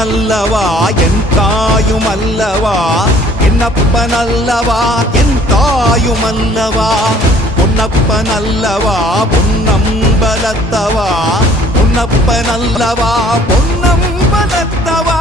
நல்லவா என் தாயும் அல்லவா, என்னப்ப நல்லவா என் தாயும் அல்லவா, பொன்னப்ப நல்லவா பொன்னம்பலத்தவா, பொன்னப்ப நல்லவா பொன்னம்பலத்தவா.